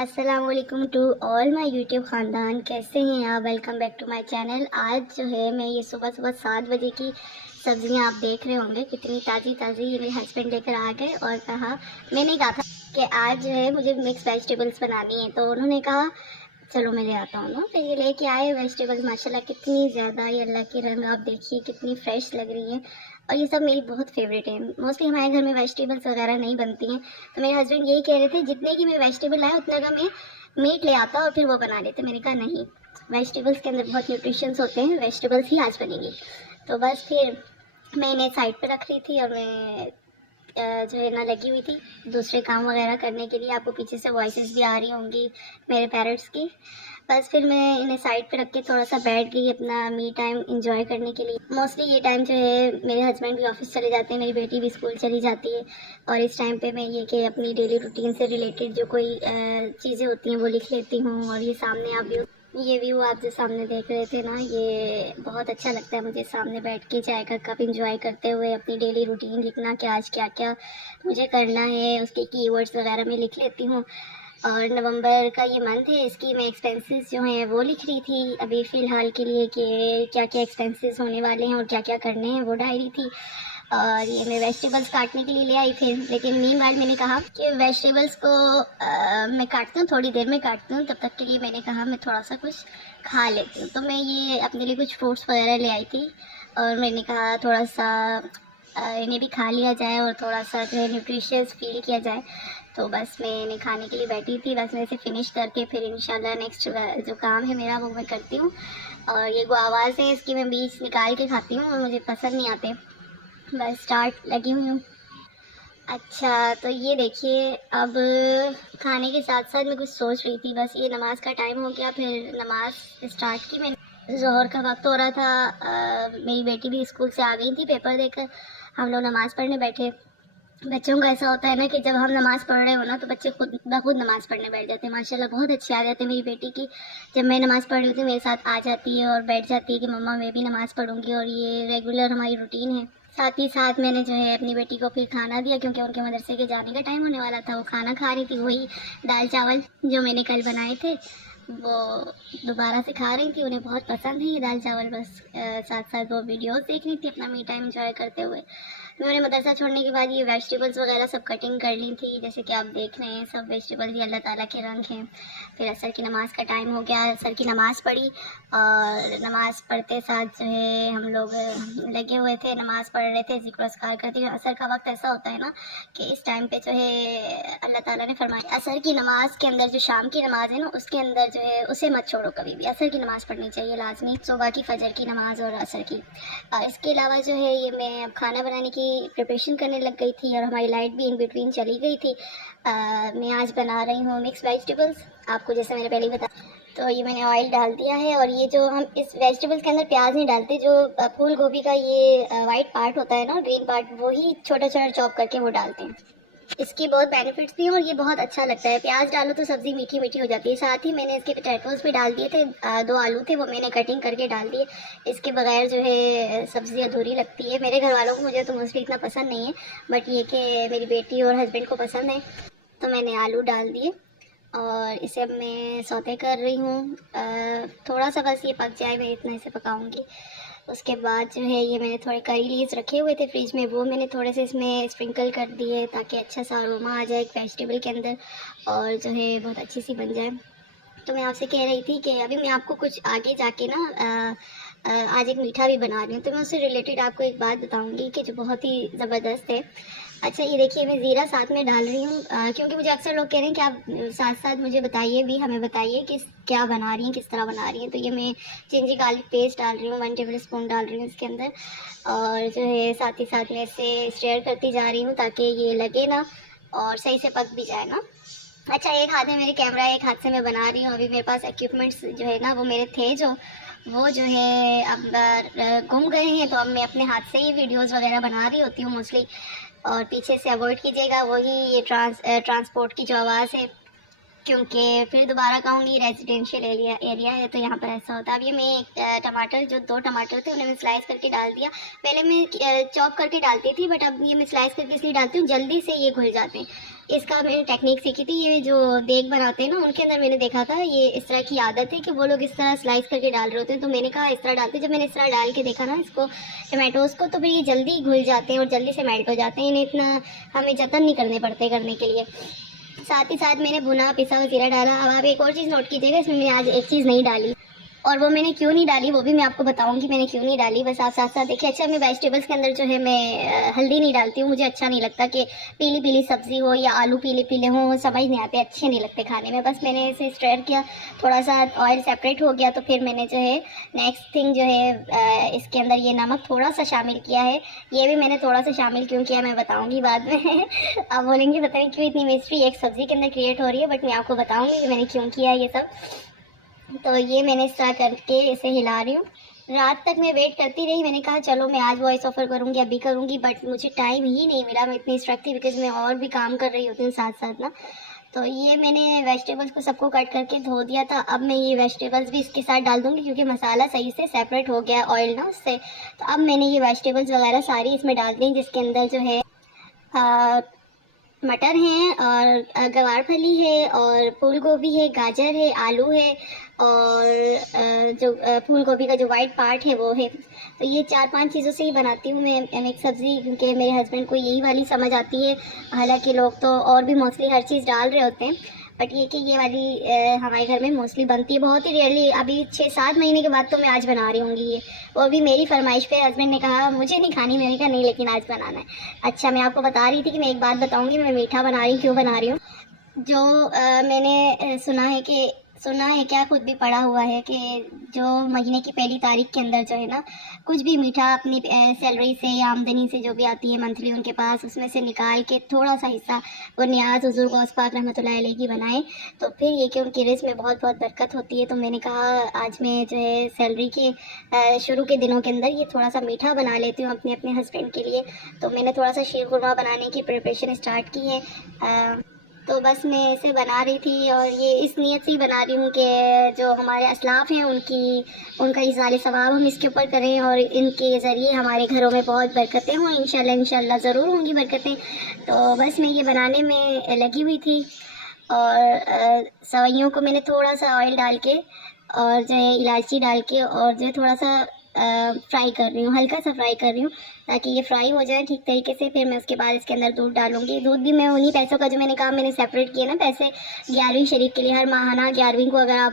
अस्सलाम वालेकुम to all my YouTube ख़ानदान। कैसे हैं आप? Welcome back to my channel. आज जो है मैं ये सुबह सुबह 7 बजे की सब्ज़ियां आप देख रहे होंगे कितनी ताज़ी ताज़ी ये मेरे हस्बैंड लेकर आ गए और कहा, मैंने कहा था कि आज जो है मुझे मिक्स वेजिटेबल्स बनानी है, तो उन्होंने कहा चलो मैं ले आता हूँ ना। फिर ये लेके आए वेजिटेबल्स, माशाल्लाह कितनी ज़्यादा, ये अल्लाह की रंग आप देखिए कितनी फ्रेश लग रही हैं। और ये सब मेरी बहुत फेवरेट है। मोस्टली हमारे घर में वेजिटेबल्स वगैरह नहीं बनती हैं, तो मेरे हस्बैंड यही कह रहे थे जितने की मैं वेजिटेबल लाए उतना का मैं मीट ले आता और फिर वो बना लेते। मैंने कहा नहीं, वेजिटेबल्स के अंदर बहुत न्यूट्रिशंस होते हैं, वेजिटेबल्स ही आज बनेंगी। तो बस फिर मैं इन्हें साइड पर रख रही थी और मैं जो है ना लगी हुई थी दूसरे काम वगैरह करने के लिए। आपको पीछे से वॉइसेस भी आ रही होंगी मेरे पेरेंट्स की। बस फिर मैं इन्हें साइड पे रख के थोड़ा सा बैठ गई अपना मी टाइम इंजॉय करने के लिए। मोस्टली ये टाइम जो है मेरे हस्बैंड भी ऑफिस चले जाते हैं, मेरी बेटी भी स्कूल चली जाती है, और इस टाइम पे मैं ये कि अपनी डेली रूटीन से रिलेटेड जो कोई चीज़ें होती हैं वो लिख लेती हूँ। और ये सामने आप ये व्यू आप जो सामने देख रहे थे ना, ये बहुत अच्छा लगता है मुझे सामने बैठ के चाय का कप एंजॉय करते हुए अपनी डेली रूटीन लिखना कि आज क्या क्या मुझे करना है, उसके कीवर्ड्स वगैरह मैं लिख लेती हूँ। और नवंबर का ये मंथ है, इसकी मैं एक्सपेंसेस जो हैं वो लिख रही थी अभी फ़िलहाल के लिए कि क्या क्या एक्सपेंसेस होने वाले हैं और क्या क्या करने हैं, वो डायरी थी। और ये मैं वेजिटेबल्स काटने के लिए ले आई फिर, लेकिन मीनवाइल मैंने कहा कि वेजिटेबल्स को मैं काटती हूँ, थोड़ी देर में काटती हूँ, तब तक के लिए मैंने कहा मैं थोड़ा सा कुछ खा लेती हूँ। तो मैं ये अपने लिए कुछ फ्रूट्स वगैरह ले आई थी और मैंने कहा थोड़ा सा इन्हें भी खा लिया जाए और थोड़ा सा जो है न्यूट्रिशियस फील किया जाए। तो बस मैं इन्हें खाने के लिए बैठी थी। बस मैं इसे फिनिश करके फिर इंशाल्लाह नेक्स्ट जो काम है मेरा वो मैं करती हूँ। और ये गुआवाज़ है, इसकी मैं बीज निकाल के खाती हूँ और मुझे पसंद नहीं आते। बस स्टार्ट लगी हुई हूँ। अच्छा, तो ये देखिए अब खाने के साथ साथ मैं कुछ सोच रही थी। बस ये नमाज़ का टाइम हो गया, फिर नमाज़ स्टार्ट की मैंने। ज़ोहर का वक्त हो रहा था, मेरी बेटी भी स्कूल से आ गई थी पेपर देकर। हम लोग नमाज़ पढ़ने बैठे। बच्चों का ऐसा होता है ना कि जब हम नमाज़ पढ़ रहे हो ना तो बच्चे खुद ब खुद नमाज़ पढ़ने बैठ जाते हैं। माशाल्लाह बहुत अच्छी आदत है मेरी बेटी की। जब मैं नमाज़ पढ़ रही होती हूँ मेरे साथ आ जाती है और बैठ जाती है कि मम्मा मैं भी नमाज़ पढ़ूंगी, और ये रेगुलर हमारी रूटीन है। साथ ही साथ मैंने जो है अपनी बेटी को फिर खाना दिया, क्योंकि उनके मदरसे के जाने का टाइम होने वाला था। वो खाना खा रही थी, वही दाल चावल जो मैंने कल बनाए थे वो दोबारा से खा रही थी। उन्हें बहुत पसंद है ये दाल चावल। बस साथ साथ वो वीडियोस देख रही थी अपना मी टाइम एंजॉय करते हुए। मैंने मदरसा छोड़ने के बाद ये वेजिटेबल्स वगैरह सब कटिंग कर ली थी, जैसे कि आप देख रहे हैं सब वेजिटेबल्स ये अल्लाह ताला के रंग हैं। फिर असर की नमाज़ का टाइम हो गया, असर की नमाज़ पढ़ी और नमाज़ पढ़ते साथ जो है हम लोग लगे हुए थे, नमाज़ पढ़ रहे थे, ज़िक्र अस्कार करते हुए। असर का वक्त ऐसा होता है ना कि इस टाइम पे जो है अल्लाह ताला ने फरमाया असर की नमाज़ के अंदर, जो शाम की नमाज़ है ना उसके अंदर जो है उसे मत छोड़ो कभी भी। असर की नमाज़ पढ़नी चाहिए लाजमी, सुबह की फजर की नमाज़ और असर की। इसके अलावा जो है ये मैं अब खाना बनाने की प्रिपरेशन करने लग गई थी और हमारी लाइट भी इन बिटवीन चली गई थी। मैं आज बना रही हूँ मिक्स वेजिटेबल्स, आपको जैसे मैंने पहले ही बताया। तो ये मैंने ऑयल डाल दिया है, और ये जो हम इस वेजिटेबल्स के अंदर प्याज नहीं डालते, जो फूल गोभी का ये वाइट पार्ट होता है ना, ग्रीन पार्ट, वही छोटा छोटा चॉप करके वो डालते हैं। इसकी बहुत बेनिफिट्स भी हैं और ये बहुत अच्छा लगता है। प्याज डालो तो सब्ज़ी मीठी मीठी हो जाती है। साथ ही मैंने इसके पोटैटोज़ भी डाल दिए थे, 2 आलू थे वो मैंने कटिंग करके डाल दिए। इसके बगैर जो है सब्ज़ी अधूरी लगती है। मेरे घर वालों को, मुझे तो मोस्टली इतना पसंद नहीं है, बट ये कि मेरी बेटी और हस्बैंड को पसंद है, तो मैंने आलू डाल दिए और इसे अब मैं सौते कर रही हूँ। थोड़ा सा बस ये पक जाए, मैं इतना इसे पकाऊंगी। उसके बाद जो है ये मैंने थोड़े करी लीव्स रखे हुए थे फ्रिज में, वो मैंने थोड़े से इसमें स्प्रिंकल कर दिए ताकि अच्छा सा अरोमा आ जाए एक वेजिटेबल के अंदर और जो है बहुत अच्छी सी बन जाए। तो मैं आपसे कह रही थी कि अभी मैं आपको कुछ आगे जाके ना आज एक मीठा भी बना रही हूँ, तो मैं उससे रिलेटेड आपको एक बात बताऊँगी कि जो बहुत ही ज़बरदस्त है। अच्छा, ये देखिए मैं ज़ीरा साथ में डाल रही हूँ, क्योंकि मुझे अक्सर लोग कह रहे हैं कि आप साथ साथ मुझे बताइए भी, हमें बताइए कि क्या बना रही हैं, किस तरह बना रही हैं। तो ये मैं जिंजर गार्लिक पेस्ट डाल रही हूँ, 1 टेबल स्पून डाल रही हूँ इसके अंदर, और जो है साथ ही साथ मैं इसे स्टेयर करती जा रही हूँ ताकि ये लगे ना और सही से पक भी जाए ना। अच्छा, एक हाथ में मेरे कैमरा है, एक हाथ से मैं बना रही हूँ। अभी मेरे पास इक्विपमेंट्स जो है ना वो मेरे थे जो वो जो है अब गुम गए हैं, तो अब मैं अपने हाथ से ही वीडियोस वगैरह बना रही होती हूँ मोस्टली। और पीछे से अवॉइड कीजिएगा वही ये ट्रांसपोर्ट की जो आवाज़ है, क्योंकि फिर दोबारा कहूँगी रेजिडेंशियल एरिया है तो यहाँ पर ऐसा होता है। अब ये मैं एक टमाटर, जो 2 टमाटर थे उन्हें मैं स्लाइस करके डाल दिया। पहले मैं चॉप करके डालती थी, बट अब ये मैं स्लाइस करके इसलिए डालती हूँ जल्दी से ये घुल जाते हैं। इसका मैंने टेक्निक सीखी थी। ये जो देग बनाते हैं ना, उनके अंदर मैंने देखा था ये इस तरह की आदत है कि वो लोग इस तरह स्लाइस करके डाल रहे होते हैं। तो मैंने कहा इस तरह डालते हैं। जब मैंने इस तरह डाल के देखा ना इसको, टमाटोज़ को, तो फिर ये जल्दी घुल जाते हैं और जल्दी से मेल्ट हो जाते हैं। इन्हें इतना हमें जतन नहीं करने पड़ते करने के लिए। साथ ही साथ मैंने भुना पिसा हुआ जीरा डाला। अब आप एक और चीज़ नोट कीजिएगा, इसमें मैंने आज एक चीज़ नहीं डाली, और वो मैंने क्यों नहीं डाली वो भी मैं आपको बताऊंगी मैंने क्यों नहीं डाली। बस आप साथ साथ देखिए। अच्छा, मैं वेजिटेबल्स के अंदर जो है मैं हल्दी नहीं डालती हूँ। मुझे अच्छा नहीं लगता कि पीली पीली सब्जी हो या आलू पीले पीले हों, समझ नहीं आते, अच्छे नहीं लगते खाने में। बस मैंने इसे स्टर किया, थोड़ा सा ऑयल सेपरेट हो गया, तो फिर मैंने जो है नेक्स्ट थिंग जो है इसके अंदर ये नमक थोड़ा सा शामिल किया है। ये भी मैंने थोड़ा सा शामिल क्यों किया मैं बताऊँगी बाद में। आप बोलेंगे पता नहीं क्यों इतनी मिस्ट्री एक सब्ज़ी के अंदर क्रिएट हो रही है, बट मैं आपको बताऊँगी कि मैंने क्यों किया ये सब। तो ये मैंने इस तरह करके इसे हिला रही हूँ। रात तक मैं वेट करती रही। मैंने कहा चलो मैं आज वॉइस ऑफर करूँगी, अभी करूँगी, बट मुझे टाइम ही नहीं मिला। मैं इतनी स्ट्रक थी बिकॉज मैं और भी काम कर रही होती हूँ साथ साथ ना। तो ये मैंने वेजिटेबल्स को सबको कट करके धो दिया था। अब मैं ये वेजिटेबल्स भी इसके साथ डाल दूँगी क्योंकि मसाला सही से सेपरेट हो गया ऑयल ना उससे। तो अब मैंने ये वेजिटेबल्स वगैरह सारी इसमें डाल दी, जिसके अंदर जो है मटर हैं और गवार फली है और फूल गोभी है, गाजर है, आलू है, और जो फूल गोभी का जो वाइट पार्ट है वो है। तो ये 4-5 चीज़ों से ही बनाती हूँ मैं मिक्स सब्ज़ी, क्योंकि मेरे हस्बैंड को यही वाली समझ आती है। हालांकि लोग तो और भी मोस्टली हर चीज़ डाल रहे होते हैं, बट ये कि ये वाली हमारे घर में मोस्टली बनती है, बहुत ही रेयरली। अभी 6-7 महीने के बाद तो मैं आज बना रही होंगी ये, वो भी मेरी फरमाइश पे। हस्बैंड ने कहा मुझे नहीं खानी, मैंने कहा नहीं लेकिन आज बनाना है। अच्छा, मैं आपको बता रही थी कि मैं एक बात बताऊंगी, मैं मीठा बना रही हूँ, क्यों बना रही हूँ। जो मैंने सुना है क्या, खुद भी पढ़ा हुआ है कि जो महीने की पहली तारीख के अंदर जो है ना, कुछ भी मीठा अपनी सैलरी से या आमदनी से जो भी आती है मंथली उनके पास, उसमें से निकाल के थोड़ा सा हिस्सा वो नियाज हुजूर गौस पाक रहमतुल्लाह अलैह की बनाए, तो फिर ये कि उनकी रिज़्क़ में बहुत बहुत बरकत होती है। तो मैंने कहा आज मैं जो है सैलरी के शुरू के दिनों के अंदर ये थोड़ा सा मीठा बना लेती हूँ अपने अपने हस्बैंड के लिए। तो मैंने थोड़ा सा शीर खुरमा बनाने की प्रिपरेशन स्टार्ट की है। तो बस मैं इसे बना रही थी, और ये इस नियत से ही बना रही हूँ कि जो हमारे असलाफ़ हैं उनका इज़ाले सवाब हम इसके ऊपर करें, और इनके ज़रिए हमारे घरों में बहुत बरकतें हों। इंशाल्लाह ज़रूर होंगी बरकतें। तो बस मैं ये बनाने में लगी हुई थी, और सवैयों को मैंने थोड़ा सा ऑयल डाल के और जो है इलायची डाल के और जो है थोड़ा सा फ्राई कर रही हूँ, हल्का सा फ्राई कर रही हूँ ताकि ये फ्राई हो जाए ठीक तरीके से। फिर मैं उसके बाद इसके अंदर दूध डालूंगी। दूध भी मैं उन्हीं पैसों का, जो मैंने कहा मैंने सेपरेट किए ना पैसे 11वीं शरीफ के लिए, हर माहाना 11वीं को अगर आप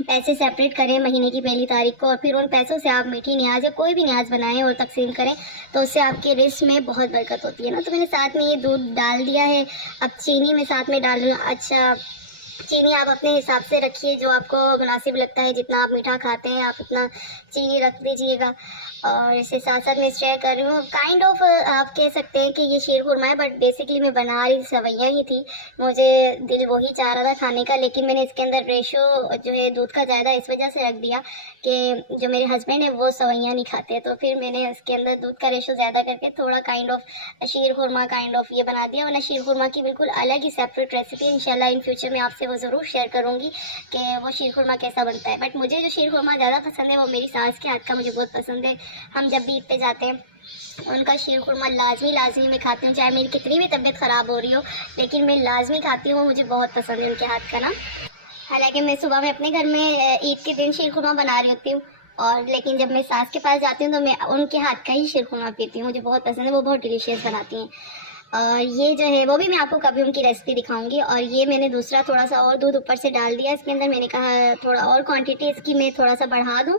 पैसे सेपरेट करें महीने की पहली तारीख को, और फिर उन पैसों से आप मीठी न्याज या कोई भी न्याज बनाएं और तकसीम करें, तो उससे आपके रिस्क में बहुत बरकत होती है ना। तो मैंने साथ में ये दूध डाल दिया है। अब चीनी में साथ में डाल रही हूँ। अच्छा, चीनी आप अपने हिसाब से रखिए, जो आपको मुनासिब लगता है, जितना आप मीठा खाते हैं आप उतना चीनी रख दीजिएगा। और इसे साथ साथ मैं शेयर कर रही हूँ। काइंड ऑफ आप कह सकते हैं कि ये शीर खुरमा है, बट बेसिकली मैं बना रही सवैयाँ ही थी। मुझे दिल वही चाह रहा था खाने का, लेकिन मैंने इसके अंदर रेशो जो है दूध का ज़्यादा इस वजह से रख दिया कि जो मेरे हस्बैंड है वो सवैयाँ नहीं खाते, तो फिर मैंने इसके अंदर दूध का रेशो ज़्यादा करके थोड़ा kind of sheer khurma kind of ये बना दिया। वरना शीर खुरमा की बिल्कुल अलग ही सेपरेट रेसिपी है। इंशाल्लाह इन फ्यूचर में आपसे वो ज़रूर शेयर करूँगी कि वो शीर खुरमा कैसा बनता है। बट मुझे जो शीर खुरमा ज़्यादा पसंद है वो मेरी सास के हाथ का मुझे बहुत पसंद है। हम जब भी ईद पे जाते हैं उनका शीर खुरमा लाजमी मैं खाती हूँ, चाहे मेरी कितनी भी तबीयत ख़राब हो रही हो, लेकिन मैं लाजमी खाती हूँ। मुझे बहुत पसंद है उनके हाथ का ना। हालांकि मैं सुबह में अपने घर में ईद के दिन शीर खुरमा बना रही होती हूँ, और लेकिन जब मैं सास के पास जाती हूँ तो मैं उनके हाथ का ही शीर खुरमा पीती हूँ। मुझे बहुत पसंद है, वो बहुत डिलीशियस बनाती हैं। और ये जो है वो भी मैं आपको कभी उनकी रेसिपी दिखाऊंगी। और ये मैंने दूसरा थोड़ा सा और दूध ऊपर से डाल दिया इसके अंदर। मैंने कहा थोड़ा और क्वांटिटी इसकी मैं थोड़ा सा बढ़ा दूँ,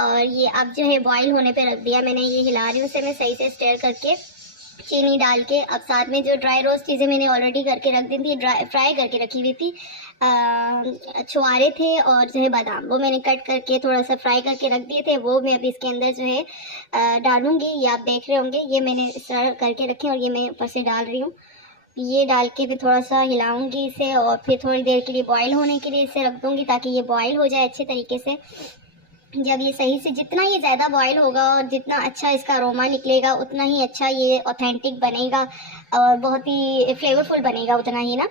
और ये अब जो है बॉईल होने पे रख दिया मैंने। ये हिला रही हूँ उसे मैं सही से स्टर करके, चीनी डाल के। अब साथ में जो ड्राई रोस्ट चीज़ें मैंने ऑलरेडी करके रख दी थी, फ्राई करके रखी हुई थी, छुआरे थे और जो है बादाम, वो मैंने कट करके थोड़ा सा फ्राई करके रख दिए थे, वो मैं अभी इसके अंदर जो है डालूंगी। ये आप देख रहे होंगे, ये मैंने सर्व करके रखे और ये मैं ऊपर से डाल रही हूँ। ये डाल के फिर थोड़ा सा हिलाऊंगी इसे, और फिर थोड़ी देर के लिए बॉईल होने के लिए इसे रख दूँगी ताकि ये बॉईल हो जाए अच्छे तरीके से। जब ये सही से, जितना ये ज़्यादा बॉयल होगा और जितना अच्छा इसका अरोमा निकलेगा उतना ही अच्छा ये ऑथेंटिक बनेगा और बहुत ही फ्लेवरफुल बनेगा उतना ही ना।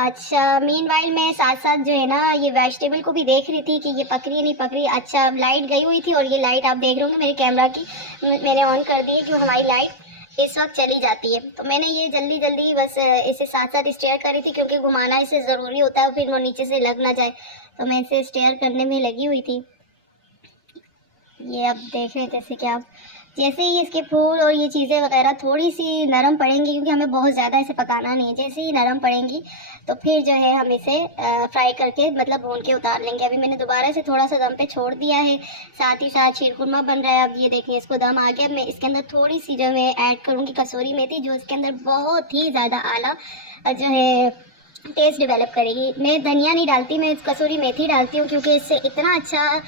अच्छा, मीनवाइल मैं साथ साथ जो है ना ये वेजिटेबल को भी देख रही थी कि ये पक रही है नहीं पक रही। अच्छा, लाइट गई हुई थी और ये लाइट आप देख रहे होंगे मेरे कैमरा की मैंने ऑन कर दी है, क्यों हमारी लाइट इस वक्त चली जाती है। तो मैंने ये जल्दी जल्दी बस इसे साथ साथ स्टेयर करी थी, क्योंकि घुमाना इसे ज़रूरी होता है, फिर वो नीचे से लग ना जाए। तो मैं इसे स्टेयर करने में लगी हुई थी। ये अब देख रहे हैं जैसे ही इसके फूल और ये चीज़ें वगैरह थोड़ी सी नरम पड़ेंगी, क्योंकि हमें बहुत ज़्यादा इसे पकाना नहीं है, जैसे ही नरम पड़ेंगी तो फिर जो है हम इसे फ्राई करके मतलब भून के उतार लेंगे। अभी मैंने दोबारा से थोड़ा सा दम पे छोड़ दिया है, साथ ही साथ शीरकुरमा बन रहा है। अब ये देखिए इसको दम आ गया। मैं इसके अंदर थोड़ी सी जो मैं ऐड करूँगी कसूरी मेथी, जो इसके अंदर बहुत ही ज़्यादा आला जो है टेस्ट डेवलप करेगी। मैं धनिया नहीं डालती, मैं कसूरी मेथी डालती हूँ, क्योंकि इससे इतना अच्छा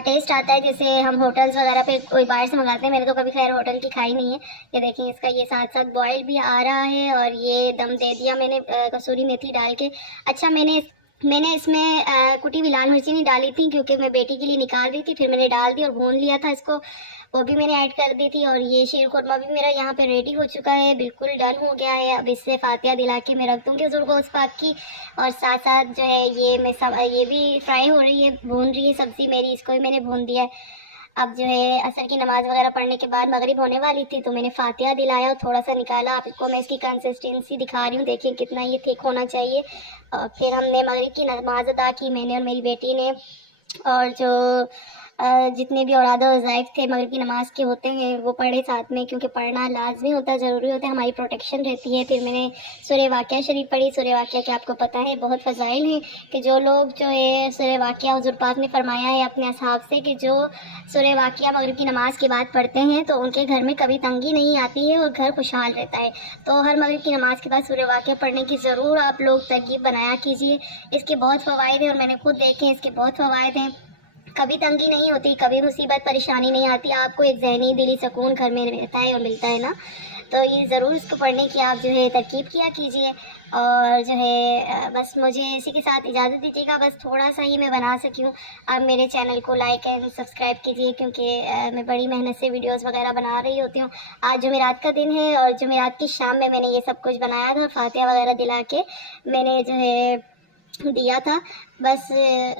टेस्ट आता है। जैसे हम होटल्स वगैरह पे कोई बाहर से मंगाते हैं, मैंने तो कभी खैर होटल की खाई नहीं है। ये देखिए इसका ये साथ साथ बॉयल भी आ रहा है और ये दम दे दिया मैंने कसूरी मेथी डाल के। अच्छा, मैंने इसमें कुटी हुई लाल मिर्ची नहीं डाली थी, क्योंकि मैं बेटी के लिए निकाल रही थी, फिर मैंने डाल दी और भून लिया था इसको, वो भी मैंने ऐड कर दी थी। और ये शीर खुरमा भी मेरा यहाँ पे रेडी हो चुका है, बिल्कुल डन हो गया है। अब इससे फातिहा दिला के मैं रख दूँगी हुज़ूर गौस पाक की। और साथ साथ जो है ये भी फ्राई हो रही है, भून रही है सब्ज़ी मेरी, इसको भी मैंने भून दिया है। अब जो है असर की नमाज़ वगैरह पढ़ने के बाद मगरिब होने वाली थी, तो मैंने फातिहा दिलाया और थोड़ा सा निकाला। आपको मैं इसकी कंसिस्टेंसी दिखा रही हूँ, देखिए कितना ये थिक होना चाहिए। और फिर हमने मगरिब की नमाज़ अदा की, मैंने और मेरी बेटी ने। और जो जितने भी औलाद वज़ाइफ थे मगरिब की नमाज़ के होते हैं वो पढ़े साथ में, क्योंकि पढ़ना लाजमी होता है, ज़रूरी होता है, हमारी प्रोटेक्शन रहती है। फिर मैंने सूरह वाक़िया शरीफ पढ़ी। सूरह वाक़िया के आपको पता है बहुत फ़ज़ाइल हैं, कि जो लोग जो है सूरह वाक़िया हुज़ूर पाक ने फरमाया है अपने असहाब से कि जो सूरह वाक़िया मगरिब की नमाज़ के बाद पढ़ते हैं तो उनके घर में कभी तंगी नहीं आती है और घर खुशहाल रहता है। तो हर मगरिब की नमाज़ के बाद सूरह वाक़िया पढ़ने की ज़रूर आप लोग तरगीब बनाया कीजिए। इसके बहुत फ़वाइद हैं और मैंने खुद देखे, इसके बहुत फ़वाइद हैं। कभी तंगी नहीं होती, कभी मुसीबत परेशानी नहीं आती, आपको एक ज़हनी दिली सुकून घर में रहता है और मिलता है ना। तो ये ज़रूर इसको पढ़ने की आप जो है तरकीब किया कीजिए। और जो है बस मुझे इसी के साथ इजाज़त दीजिएगा, बस थोड़ा सा ही मैं बना सकी हूँ। आप मेरे चैनल को लाइक एंड सब्सक्राइब कीजिए, क्योंकि मैं बड़ी मेहनत से वीडियोस वगैरह बना रही होती हूँ। आज जुमेरात का दिन है और जुमेरात की शाम में मैंने ये सब कुछ बनाया था, फातिहा वगैरह दिला के मैंने जो है दिया था। बस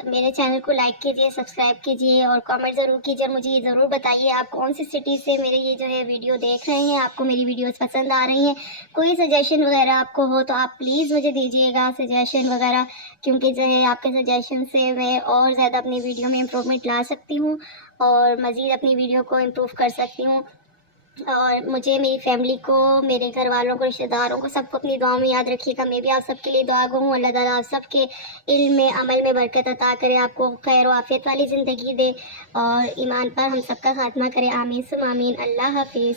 मेरे चैनल को लाइक कीजिए, सब्सक्राइब कीजिए और कमेंट ज़रूर कीजिए। मुझे ये ज़रूर बताइए आप कौन सी सिटी से मेरे ये जो है वीडियो देख रहे हैं, आपको मेरी वीडियोस पसंद आ रही हैं। कोई सजेशन वगैरह आपको हो तो आप प्लीज़ मुझे दीजिएगा सजेशन वगैरह, क्योंकि जो है आपके सजेशन से मैं और ज़्यादा अपनी वीडियो में इम्प्रूवमेंट ला सकती हूँ और मज़ीद अपनी वीडियो को इम्प्रूव कर सकती हूँ। और मुझे, मेरी फैमिली को, मेरे घर वालों को, रिश्तेदारों को, सबको अपनी दुआओं में याद रखिएगा। मैं भी आप सबके लिए दुआ गो हूँ। अल्लाह ताला आप सबके इल्म में, अमल में बरकत अता करे, आपको खैर आफियत वाली ज़िंदगी दे और ईमान पर हम सबका खात्मा करे। आमीन सुम आमीन। अल्लाह हाफिज़।